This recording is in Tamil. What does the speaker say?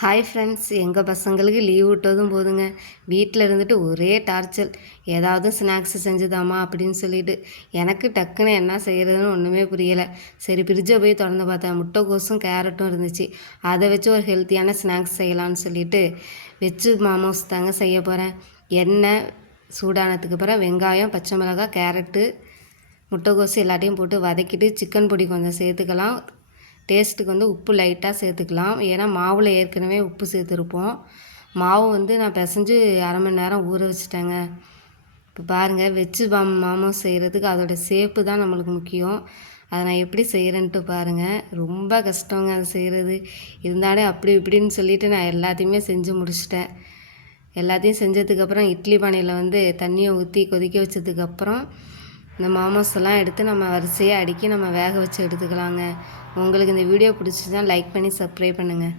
ஹாய் ஃப்ரெண்ட்ஸ், எங்கள் பசங்களுக்கு லீவ் விட்டதும் போதுங்க வீட்டில் இருந்துட்டு ஒரே டார்ச்சர். ஏதாவது ஸ்நாக்ஸ் செஞ்சுதாம்மா அப்படின்னு சொல்லிட்டு எனக்கு டக்குன்னு என்ன செய்கிறதுன்னு ஒன்றுமே புரியலை. சரி, ஃப்ரிட்ஜை போய் திறந்து பார்த்தேன். முட்டைக்கோஸும் கேரட்டும் இருந்துச்சு. அதை வச்சு ஒரு ஹெல்த்தியான ஸ்நாக்ஸ் செய்யலான்னு சொல்லிட்டு வெஜ்ஜு மாமோஸ் தாங்க செய்ய போகிறேன். எண்ணெய் சூடானதுக்கு அப்புறம் வெங்காயம், பச்சை மிளகாய், கேரட்டு, முட்டைக்கோஸு எல்லாத்தையும் போட்டு வதக்கிட்டு சிக்கன் பொடி கொஞ்சம் சேர்த்துக்கலாம். டேஸ்ட்டுக்கு உப்பு லைட்டாக சேர்த்துக்கலாம். ஏன்னா மாவில் ஏற்கனவே உப்பு சேர்த்துருப்போம். மாவு நான் பிசைஞ்சு அரை மணி நேரம் ஊற வச்சுட்டேங்க. இப்போ பாருங்கள், வெஜ்ஜு மாமோஸ் செய்கிறதுக்கு அதோடய சேப்பு தான் நம்மளுக்கு முக்கியம். அதை நான் எப்படி செய்கிறேன்ட்டு பாருங்கள். ரொம்ப கஷ்டங்க அது செய்கிறது. இருந்தாலும் அப்படி இப்படின்னு சொல்லிவிட்டு நான் எல்லாத்தையுமே செஞ்சு முடிச்சிட்டேன். எல்லாத்தையும் செஞ்சதுக்கப்புறம் இட்லி பானையில் தண்ணியை ஊற்றி கொதிக்க வச்சதுக்கப்புறம் இந்த மாமோஸ் எல்லாம் எடுத்து நம்ம வரிசையாக அடுக்கி நம்ம வேக வச்சு எடுத்துக்கலாங்க. உங்களுக்கு இந்த வீடியோ பிடிச்சிச்சுன்னா லைக் பண்ணி சப்ஸ்கிரைப் பண்ணுங்கள்.